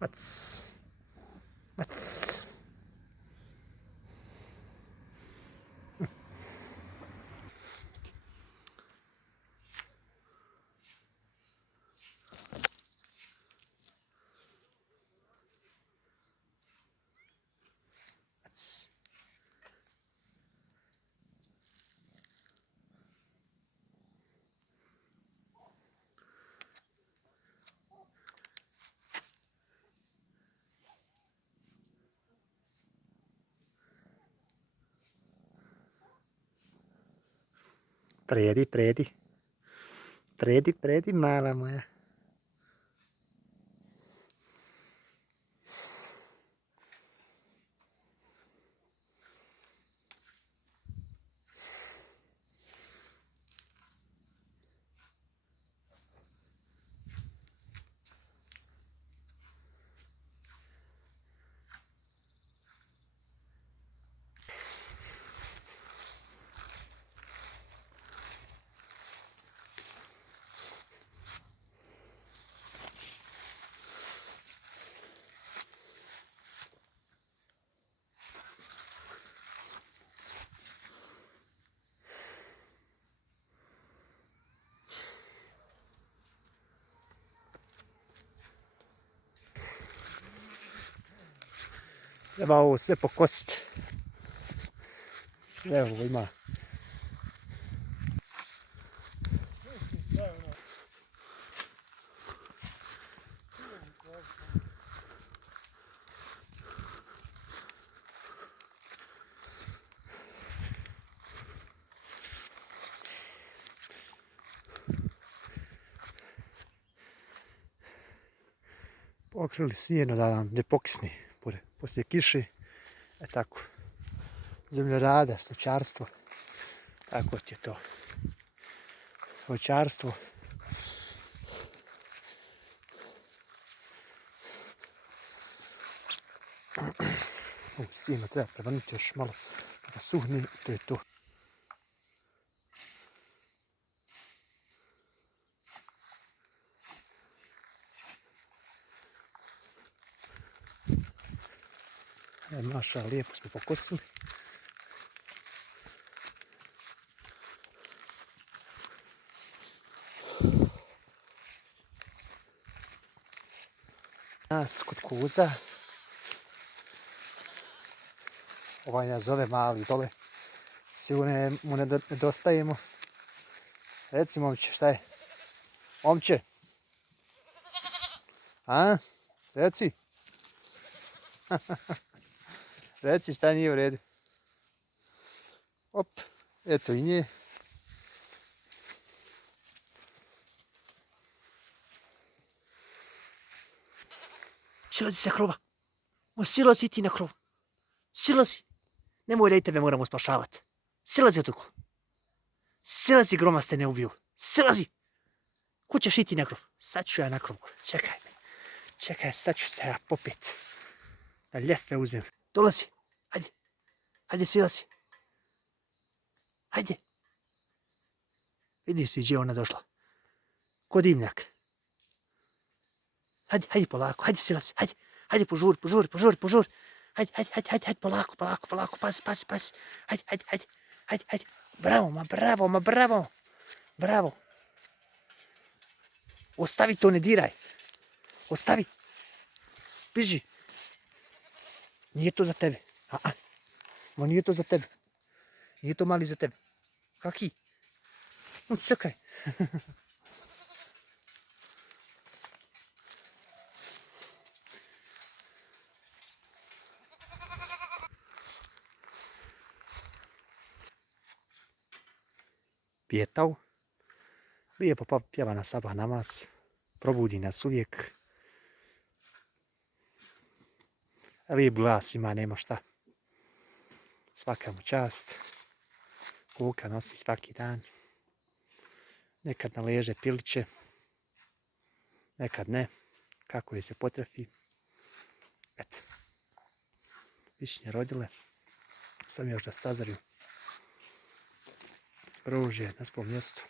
Mac. Mac. Predi, predi. Predi, predi, mala moja. Treba ovo sve pokositi. Sve ovo ima. Pokrili sjeno da nam ne pokisne poslije kiše. Tako. Zemljorada, stočarstvo. Tako ti je to. Voćarstvo. Sjeno treba prevrnuti još malo da suhne, to je to. Maša, lijepo smo pokosili. Nas kod koza. Ovaj nas zove mali dole. Sigurno mu nedostajemo. Reci momče, šta je? Momče? A? Reci? Reci šta nije u redu. Op, eto i nje. Silazi sa krova. Silazi ti na krov. Silazi. Nemoj da i tebe moramo spašavati. Silazi otuko. Silazi, gromaste ne ubiju. Silazi. Kud ćeš iti na krov? Sad ću ja na krov. Čekaj me. Čekaj, sad ću se ja popet. Da ljestve uzmem. Dolazi. Hajde. Hajde, silazi. Hajde. Vidiš ti gdje je ona došla. Ko dimnjak. Hajde, hajde polako. Hajde, silazi. Hajde. Hajde, požuri. Hajde, polako. Pazi. Hajde. Bravo. Ostavi to, ne diraj. Ostavi. Biži. Nije to za tebe. Nije to za tebe. Nije to mali za tebe. Kaki? Crkaj. Pijetao. Lijepo pjeva na sabah namaz. Probudi nas uvijek. Lijep glas ima, nema šta. Svaka mu čast. Kuka nosi svaki dan. Nekad na leže piliće. Nekad ne. Kako je se potrefi. Eto. Višnje rodile. Sam još da sazriju. Ruž je na svom mjestu.